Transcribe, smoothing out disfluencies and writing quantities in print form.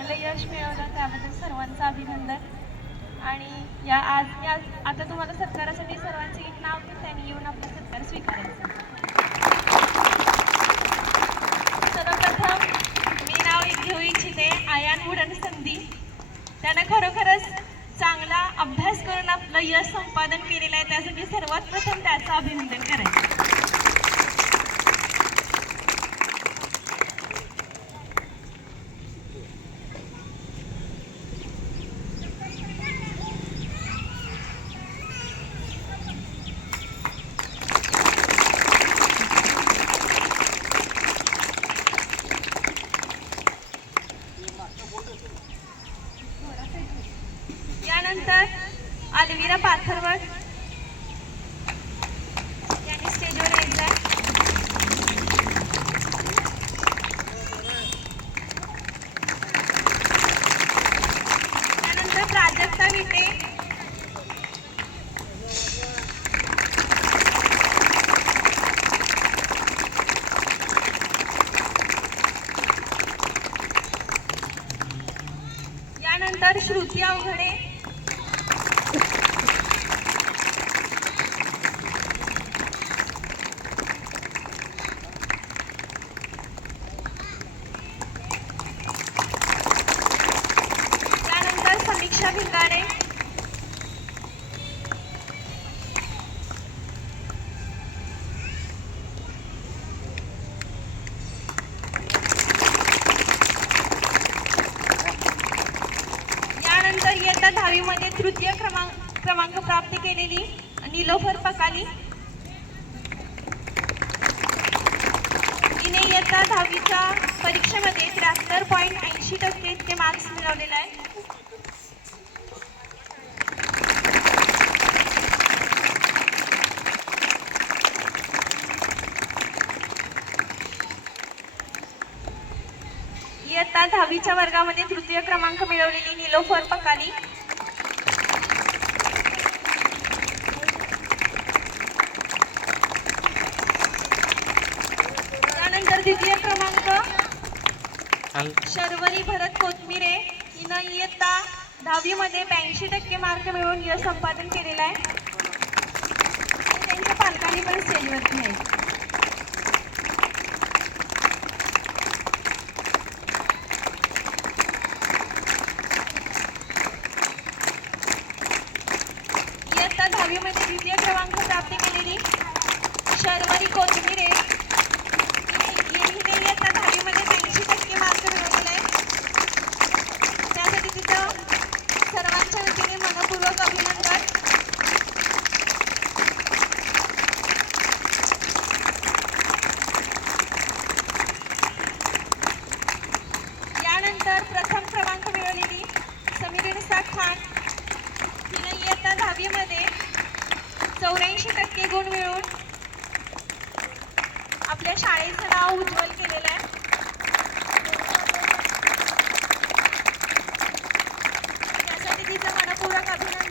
चांगलं यश मिळवलं त्याबद्दल सर्वांचं अभिनंदन। आणि आता तुम्हाला सत्कारासाठी सर्वांचे एक नाव घेऊन त्यांनी येऊन आपला सत्कार स्वीकारायचा। सर्वप्रथम मी नाव घेऊ इच्छिते आयान वुडन संधी। त्यानं खरोखरच चांगला अभ्यास करून आपलं यश संपादन केलेलं आहे, त्यासाठी सर्वात प्रथम त्याचं अभिनंदन करायचं। यानंतर अलविरा पाथरवट यांनी स्टेजवर यायचं आहे। त्यानंतर प्राजक्ता विटे, यानंतर श्रुती अवघडे, समीक्षा भिंगारे, यानंतर इयत्ता 10वी मध्ये तृतीय क्रमांक प्राप्त केलेली नीलोफर पकाली। तिने इयत्ता 10वीच्या परीक्षेमध्ये 73.80% इतके मार्क्स मिळवलेले आहेत। इयत्ता 10वीच्या वर्गामध्ये तृतीय क्रमांक मिळवलेली नीलोफर पकाली। त्यानंतर द्वितीय क्रमांक शर्वरी भरत कोथमिरे, हिनं इयत्ता 10वी मध्ये 82% मार्क मिळवून यश संपादन केलेलं आहे। त्यांच्या पालकांनी पण स्टेजवरती आहे। इयत्ता 10वी मध्ये द्वितीय क्रमांक प्राप्त केलेली शर्वरी कोथमिरे, हिने इयत्ता 10वी मध्ये 82% मार्क मिळवलेले आहे, त्यासाठी तिचं सर्वांच्या वतीने मनपूर्वक अभिनंदन। यानंतर प्रथम क्रमांक मिळवलेली समीरिनसा खान, तिने इयत्ता 10वी मध्ये 84% गुण मिळवून आपल्या शाळेचं नाव उज्ज्वल केलेलं आहे, त्यासाठी तिचं मनपूर्वक अभिनंदन।